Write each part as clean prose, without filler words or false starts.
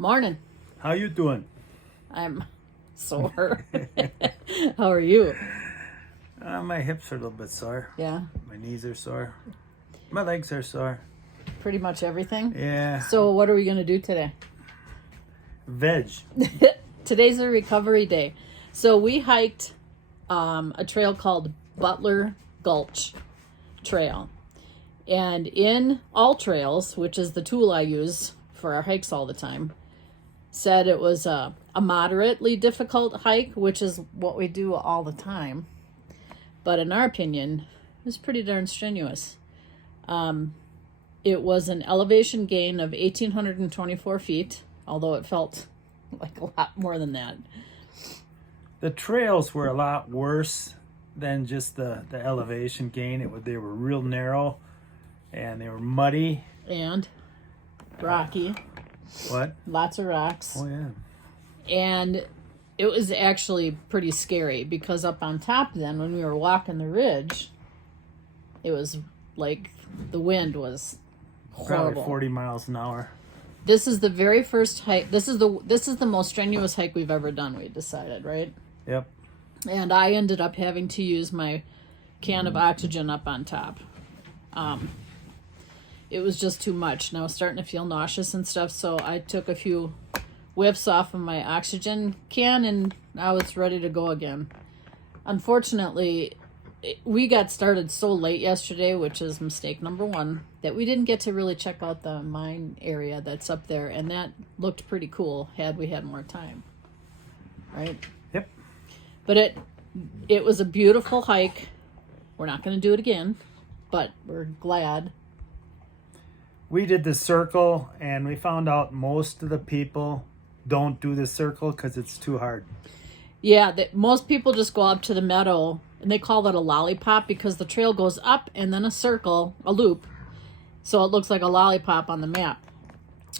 Morning. How you doing? I'm sore. How are you? My hips are a little bit sore. Yeah, My knees are sore. My legs are sore. pretty much everything. Yeah. So what are we going to do today? Veg. Today's a recovery day. So we hiked a trail called Gulch Trail. And in AllTrails, which is the tool I use for our hikes all the time, said it was a moderately difficult hike, which is what we do all the time. But in our opinion, it was pretty darn strenuous. It was an elevation gain of 1,824 feet, although it felt like a lot more than that. The trails were a lot worse than just the elevation gain. They were real narrow, and they were muddy. And rocky. What? Lots of rocks. Oh, yeah. And it was actually pretty scary because up on top then, when we were walking the ridge, it was like the wind was horrible. Probably 40 miles an hour. This is the very first hike. This is the most strenuous hike we've ever done, we decided, right? Yep. And I ended up having to use my can of oxygen up on top. It was just too much. And I was starting to feel nauseous and stuff, so I took a few whiffs off of my oxygen can, and I was ready to go again. Unfortunately, we got started so late yesterday, which is mistake number one, that we didn't get to really check out the mine area that's up there, and that looked pretty cool had we had more time. Right? Yep. But it was a beautiful hike. We're not going to do it again, but we're glad. We did the circle, and we found out most of the people don't do the circle because it's too hard. Yeah, most people just go up to the meadow, and they call that a lollipop because the trail goes up and then a circle, a loop, so it looks like a lollipop on the map.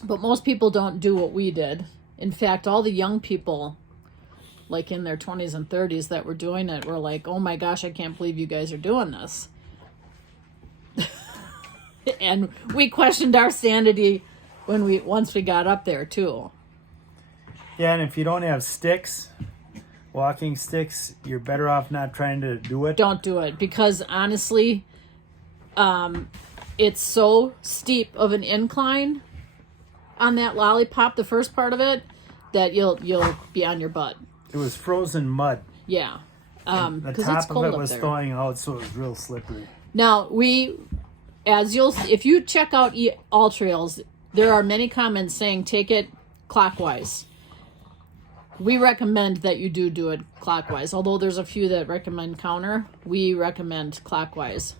But most people don't do what we did. In fact, all the young people, like in their 20s and 30s that were doing it, were like, oh my gosh, I can't believe you guys are doing this. And we questioned our sanity once we got up there too. Yeah, and if you don't have sticks, walking sticks, you're better off not trying to do it. Don't do it, because honestly, it's so steep of an incline on that lollipop, the first part of it, that you'll be on your butt. It was frozen mud. Yeah. The top of it was thawing out, so it was real slippery. Now, if you check out AllTrails, there are many comments saying take it clockwise. We recommend that you do it clockwise, although there's a few that recommend counter. We recommend clockwise.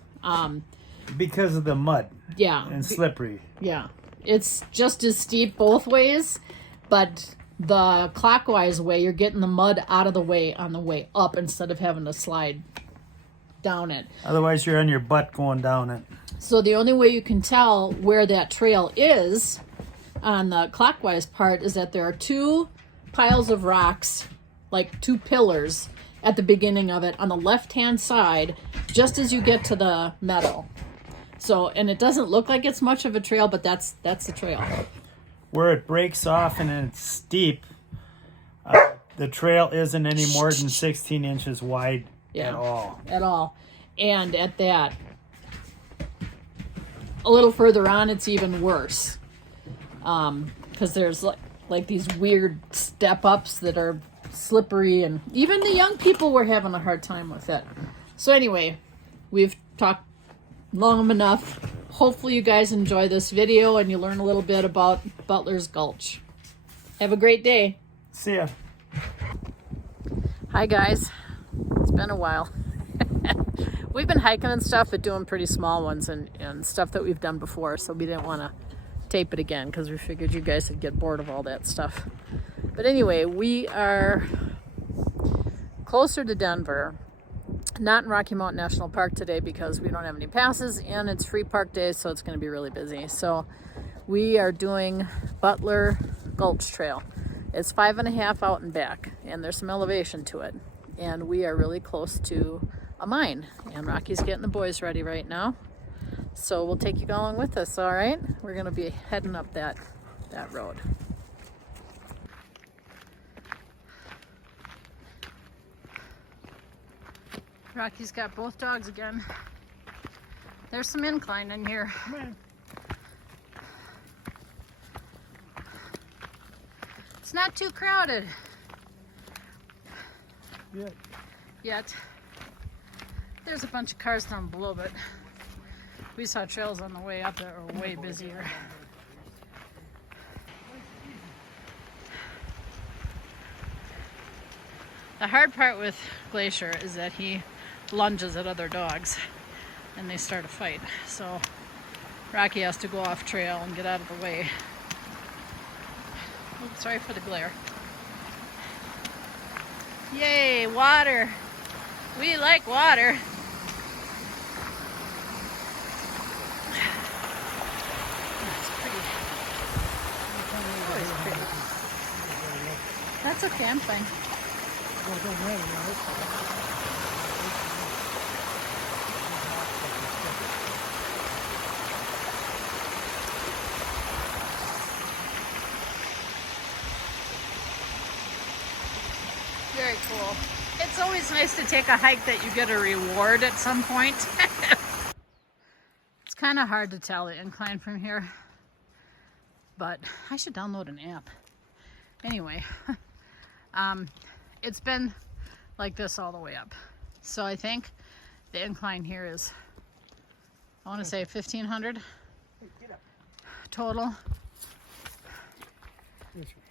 Because of the mud. Yeah. And slippery. Yeah. It's just as steep both ways, but the clockwise way, you're getting the mud out of the way on the way up instead of having to slide down it. Otherwise, you're on your butt going down it. So the only way you can tell where that trail is on the clockwise part is that there are two piles of rocks, like two pillars at the beginning of it on the left-hand side, just as you get to the meadow. So, and it doesn't look like it's much of a trail, but that's the trail. Where it breaks off and it's steep, the trail isn't any more than 16 inches wide at all. At all. And at that, a little further on, it's even worse. Because there's like these weird step-ups that are slippery, and even the young people were having a hard time with it. So anyway, we've talked long enough. Hopefully you guys enjoy this video and you learn a little bit about Butlers Gulch. Have a great day. See ya. Hi guys. It's been a while. We've been hiking and stuff, but doing pretty small ones and stuff that we've done before, so we didn't want to tape it again because we figured you guys would get bored of all that stuff. But anyway, we are closer to Denver, not in Rocky Mountain National Park today because we don't have any passes, and it's free park day, so it's going to be really busy. So we are doing Butler Gulch Trail. It's 5.5 out and back, and there's some elevation to it, and we are really close to a mine, and Rocky's getting the boys ready right now. So we'll take you along with us, all right? We're going to be heading up that road. Rocky's got both dogs again. There's some incline in here. Come on. It's not too crowded Yeah. yet. There's a bunch of cars down below, but we saw trails on the way up that were way busier. The hard part with Glacier is that he lunges at other dogs and they start a fight. So Rocky has to go off trail and get out of the way. Oh, sorry for the glare. Yay, water. We like water. That's pretty. Always pretty. That's okay, I'm fine. Very cool. It's always nice to take a hike that you get a reward at some point. It's kind of hard to tell the incline from here, but I should download an app. Anyway, it's been like this all the way up. So I think the incline here is, I want to say 1,500 total.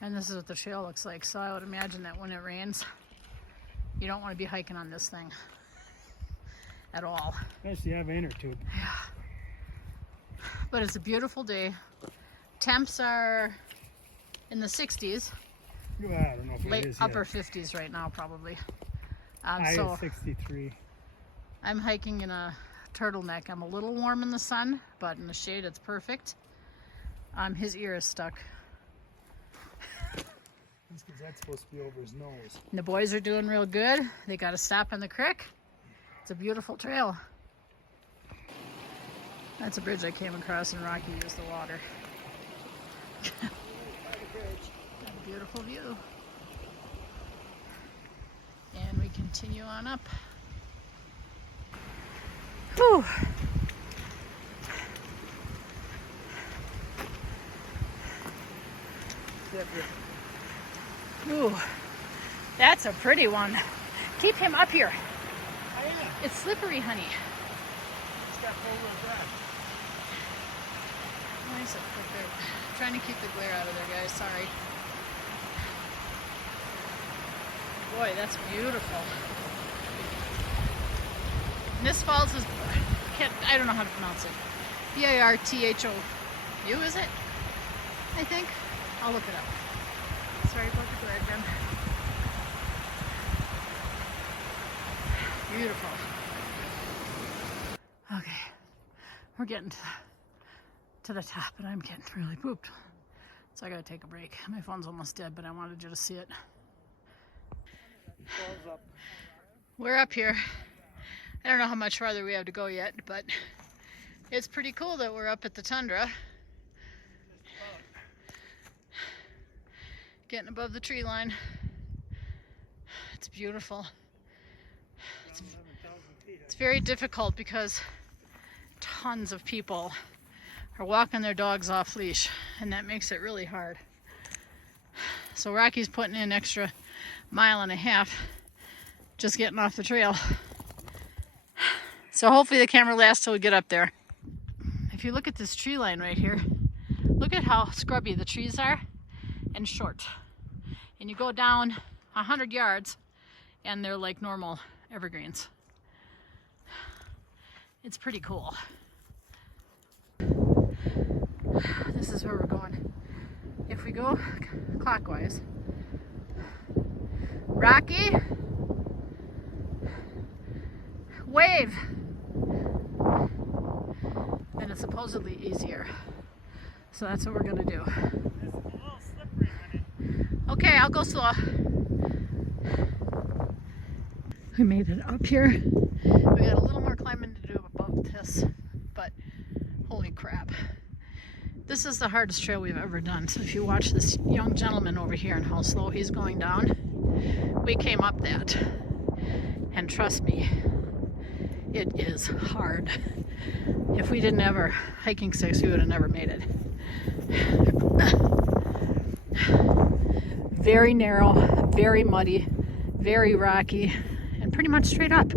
And this is what the trail looks like. So I would imagine that when it rains, you don't want to be hiking on this thing at all. Especially have inner to it. Yeah. But it's a beautiful day. Temps are in the 60s. Well, I don't know if Late it is upper yet. 50s right now, probably. I So is 63. I'm hiking in a turtleneck. I'm a little warm in the sun, but in the shade it's perfect. His ear is stuck. That's because that's supposed to be over his nose. And the boys are doing real good. They got to stop in the creek. It's a beautiful trail. That's a bridge I came across and Rocky used the water. Got a beautiful view. And we continue on up. Whew. Ooh, that's a pretty one. Keep him up here. I am. It's slippery, honey. It's got four-wheel drive. Nice up there. Trying to keep the glare out of there, guys. Sorry. Boy, that's beautiful. Miss Falls is, I don't know how to pronounce it. B-I-R-T-H-O-U, is it? I think. I'll look it up. Sorry about the glare again. Beautiful. Okay, we're getting to the top, and I'm getting really pooped. So I gotta take a break. My phone's almost dead, but I wanted you to see it. We're up here. I don't know how much farther we have to go yet, but it's pretty cool that we're up at the tundra. Getting above the tree line. It's beautiful. It's very difficult because tons of people are walking their dogs off leash, and that makes it really hard. So Rocky's putting in an extra 1.5 miles just getting off the trail. So hopefully the camera lasts till we get up there. If you look at this tree line right here, look at how scrubby the trees are and short. And you go down 100 yards and they're like normal evergreens. It's pretty cool. This is where we're going. If we go clockwise, Rocky, wave. And it's supposedly easier. So that's what we're gonna do. Okay, I'll go slow. We made it up here. We got a little more climbing to do above this, but holy crap. This is the hardest trail we've ever done. So if you watch this young gentleman over here and how slow he's going down, we came up that. And trust me, it is hard. If we didn't have our hiking sticks, we would have never made it. Very narrow, very muddy, very rocky, and pretty much straight up.